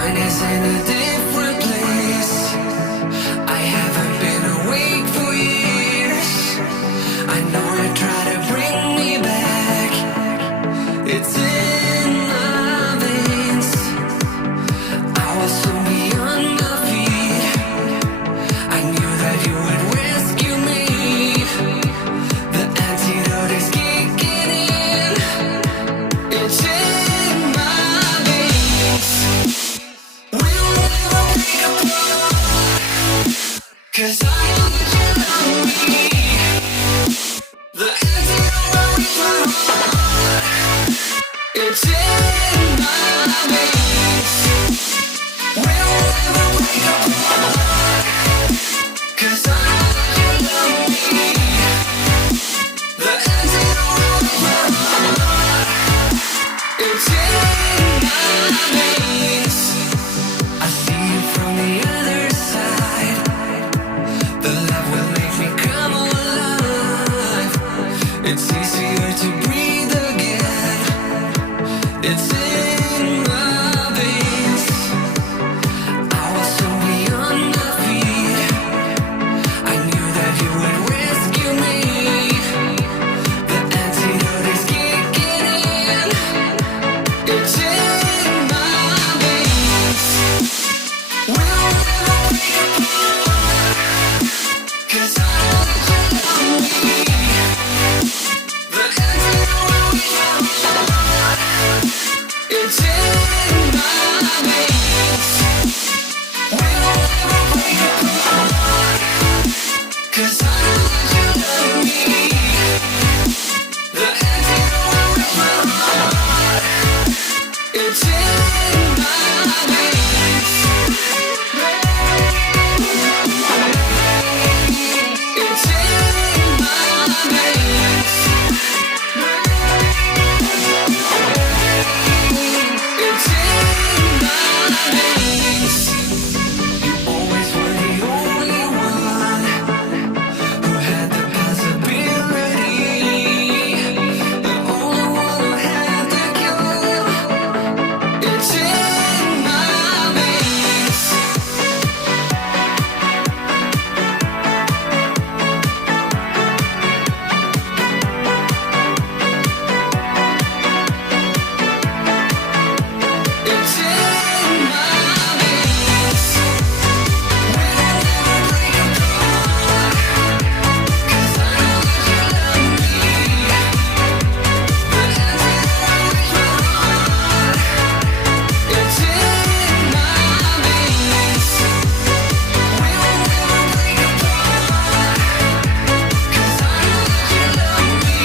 mind is in a different place. I haven't been awake for years. I know you try to bring me back. It's in my veins. I was so beyond my feet. I knew that you would rescue me. The antidote is kicking in. It's in my veins. We'll never be apart, 'cause I know that you love me. The antidote is my heart. It's in my veins. We'll never be apart, 'cause I know that you love me. The antidote is my heart. It's in my veins. I see you from the other side. The love will make me come alive. It's easier to breathe again. It's in my veins. I was so beyond my feet. I knew that you would rescue me. The antidote is kicking in. It's in my veins. We'll never be apart, 'cause I know that you love me. The antidote is my heart. It's in my veins. We'll never be apart, 'cause I know that you love me. The antidote is my heart. It's in my veins. It's in my veins. It's in my veins. You always were the only one who had the possibility. The only one who had the cure. It's in my veins. It's in my veins. We'll never break apart, 'cause I know that you love me. The antidote is my heart. It's in my veins. We'll never break apart, 'cause I know that you love me.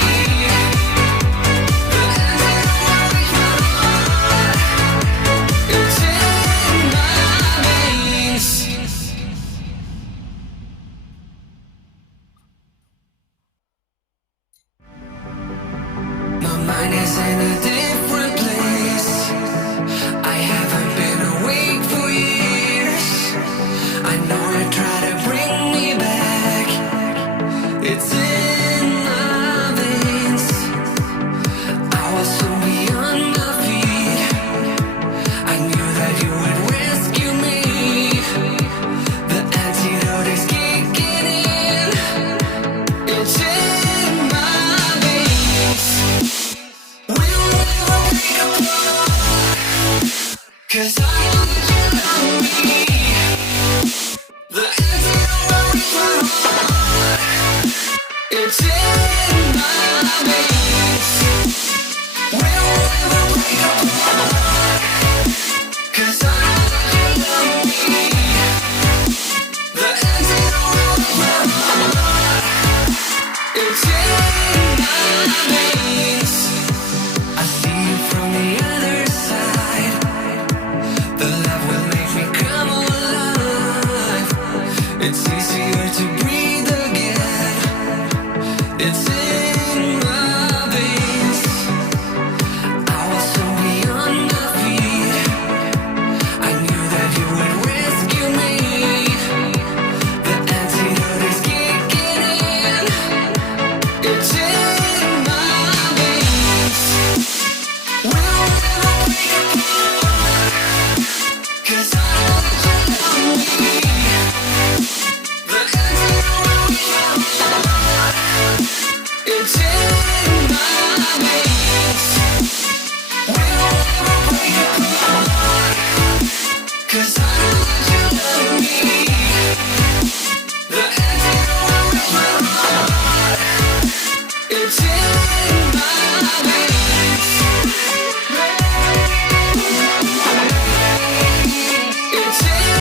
The antidote is my heart. It's in my veins. My mind is in a different place. I haven't been awake for years. I know you try to bring me back. It's in my veins. I was so beyond my feet. I knew that you would rescue me. The antidote is kicking in. It's in my veins. We'll never be apart, 'cause I know that you love me. The antidote is my heart. It's in my veins. We'll never be apart.